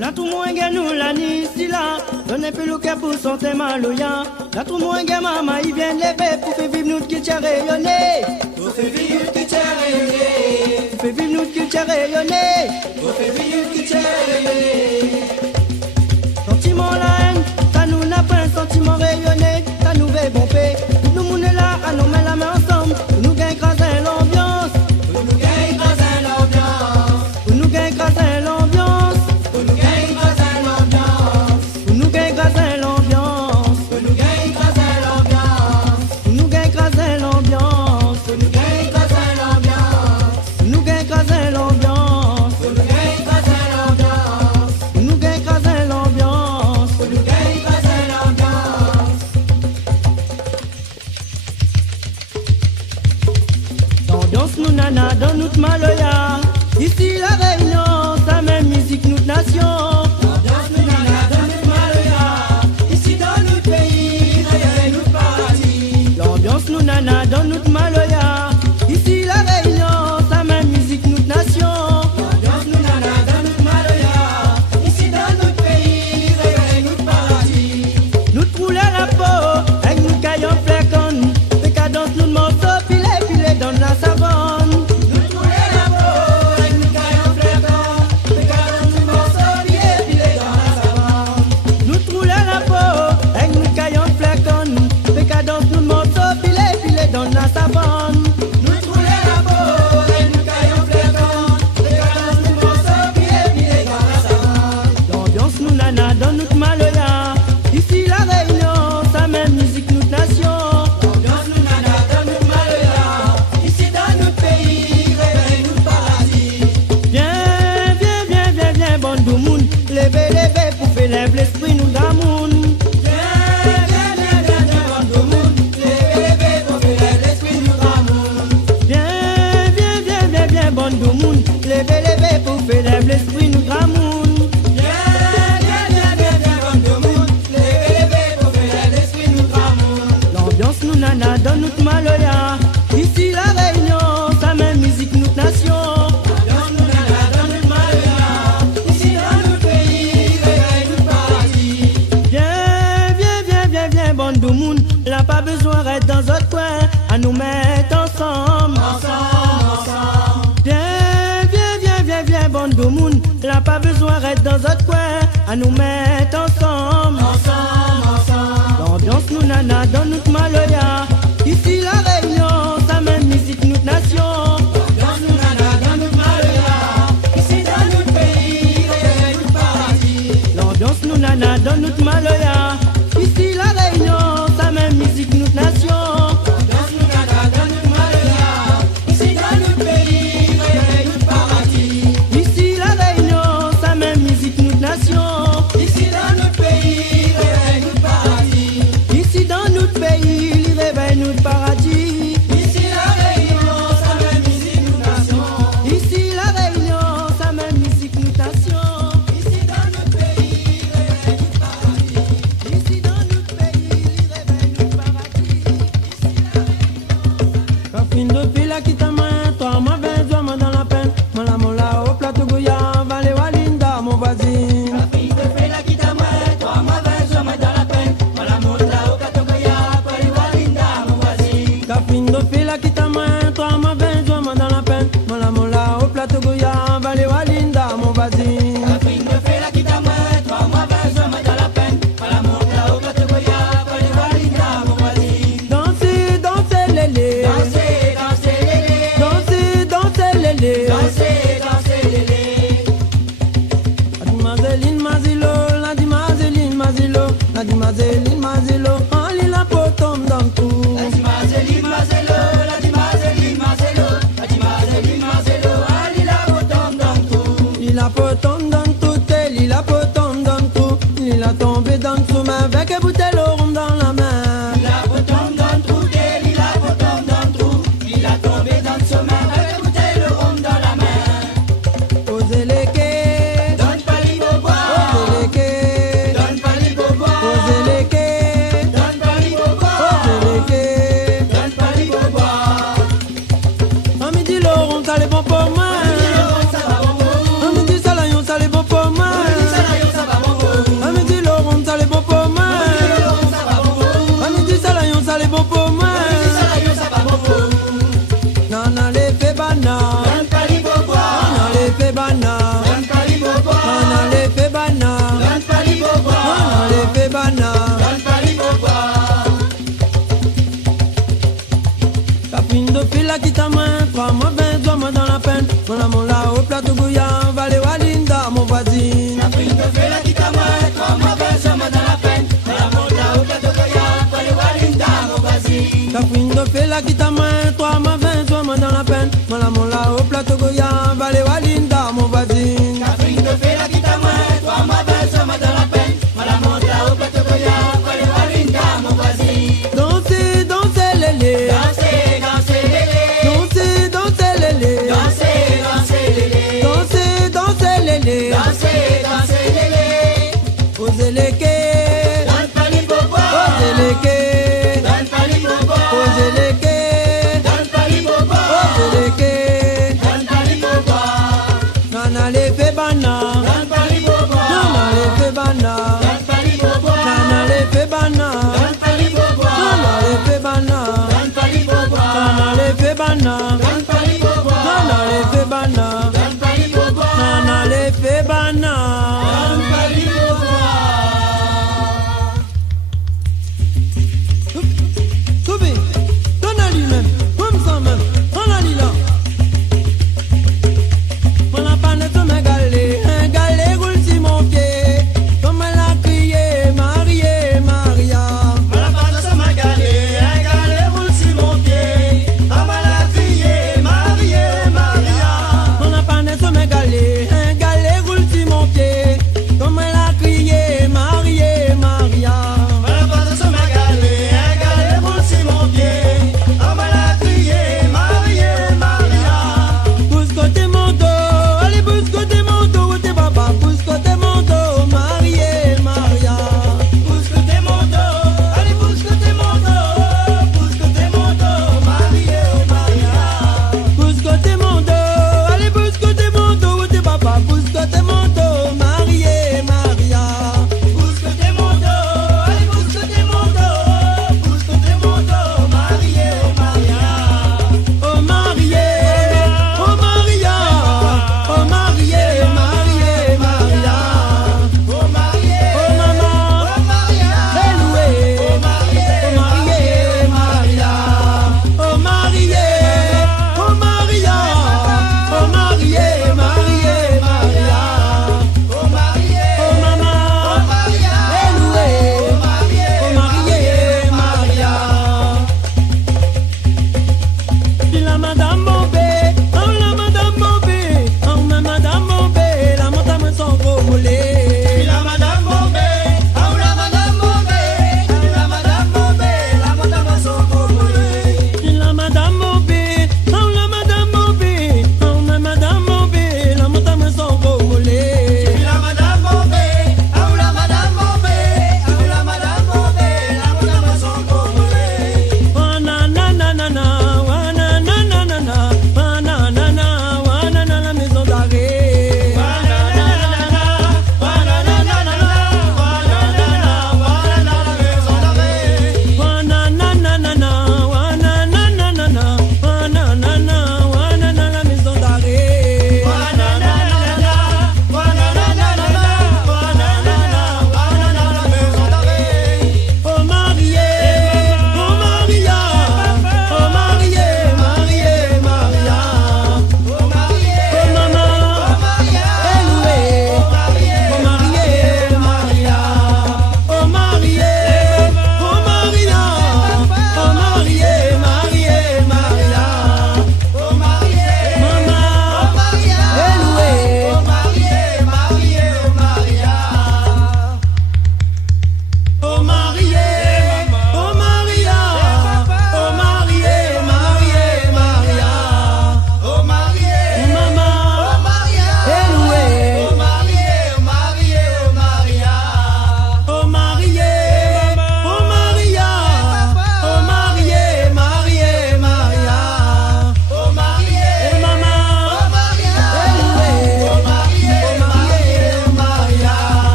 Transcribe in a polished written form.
La tout moins nous la ni si là, donnez plus le cœur pour santé maloya. La tout moins maman il vient lever pour faire vivre notre culture rayonnée. Pour faire vivre notre culture rayonnée. Pour faire vivre notre culture rayonnée. Pour faire vivre notre culture rayonnée. Sentiment la haine, ça nous n'a pas un sentiment rayonné, ça nous fait bomber. Nous moun est là, à nous met la main ensemble, nous gagne écraser l'ambiance. Pour nous gagne écraser l'ambiance. Pour nous gagne écraser l'ambiance. Pour nous gagne écraser l'ambiance. Pour nous gagne écraser l'ambiance. Pour nous gagne écraser l'ambiance. Pour nous gagne écraser l'ambiance. Pour nous gagne écraser l'ambiance. Pour nous gagne écraser l'ambiance. Pour nous gagne écraser l'ambiance. Pour nous gagne écraser l'ambiance. Pour nous gagne écraser l'ambiance. L'ambiance nous nana dans notre maloya. Ici la réunion, sa même musique notre nation. L'ambiance nous nana dans notre maloya. Ici dans notre pays, réveille notre paradis. L'ambiance nous nana dans notre maloya. Ici la réunion, sa même musique notre nation. L'ambiance nous nana dans notre maloya. Ici dans notre pays, réveille notre paradis. Nous troulons la peau, avec nous caillons flécon. Fait cadence nous morceaux, filet dans la savane. Nous trouvons la peau, avec nous caillons flécon. Fait cadence nous morceaux, filet dans la savane. Nous troulons la peau, avec nous caillons flécon. Fait cadence nous morceaux, filet dans la savane. Nous trouvons la peau, avec nous caillons flécon. Fait cadence nous morceaux, filet dans la savane. L'ambiance nous nana dans notre maloya. Ici la réunion, sa même musique notre nation. L'ambiance nous nana dans notre maloya. Ici dans notre pays, réveille notre paradis. Viens, bon du monde. Levez, pour faire lève l'esprit nous d'amour. Viens, bon du monde. Levez, pour faire lève l'esprit nous d'amour. L'ambiance nous nana dans notre maloya. Ici la réunion, sa même musique notre nation. Viens, bon du monde. Là pas besoin d'être dans notre coin. À nous mettre ensemble. Viens, bon du monde. Là pas besoin d'être dans notre coin. À nous mettre ensemble. L'ambiance nous nana dans notre maloya. Ici la réunion, sa même musique notre nation. L'ambiance nous nana dans notre maloya. Ici la réunion, sa même musique notre nation. Ici la réunion, sa même musique notre nation. Ici dans notre pays, réveille notre paradis. Ici dans notre pays, il réveille notre paradis. Ici la Réunion, sa même musique nous nation. Ici la réunion, sa même musique notre nation. Ici dans notre pays, réveille notre paradis. Ici dans notre pays, il réveille notre paradis. Cafine de fila qui t'a main, toi ma besoin moi dans la peine. Mola au plateau Goya, Valé Walinda mon voisin. La fille de fait la quitte à moi, toi ma veille, je me dans la peine. Voilà mon là au Katogoya, Pali Walinda, mon voisin. Cafine de fila qui t'a main, toi ma besoin moi dans la peine. Mola au plateau Goya, Valé Walinda mon voisin. La fille de fait la quitte à moi, toi ma veille, je me dans la peine. Voilà mon là au Katogoya, Pali Walinda, mon voisin. Dansez, lélé. Dansez, lélé. Dansez, lélé. La Dimazeline Mazilo, en lila potom dans tout. La Dimazeline Mazelo, la Dimazeline Mazelo, la Dimazeline Mazelo, Ali la potom dans tout. Lila potom dans tout, lila potom dans tout. Lila tombé dans tout, mais avec un bouteille au rhum dans la main. Lila potom dans tout, lila potom dans tout. Lila tombé dans le sommet avec une bouteille de rhum dans la main. Osez les quais, Donne pas les bois, osez les quais, donne pas les bois, osez les quais. mon là au plateau Goya, Valé Walinda, mon voisine. Catherine de fait la guitare, toi mauvais homme dans la peine. Madame mon là au plateau Goya, Valé Walinda, mon voisine. Catherine de fait la guitare, toi mauvais homme dans la peine. Madame mon là au plateau Goya.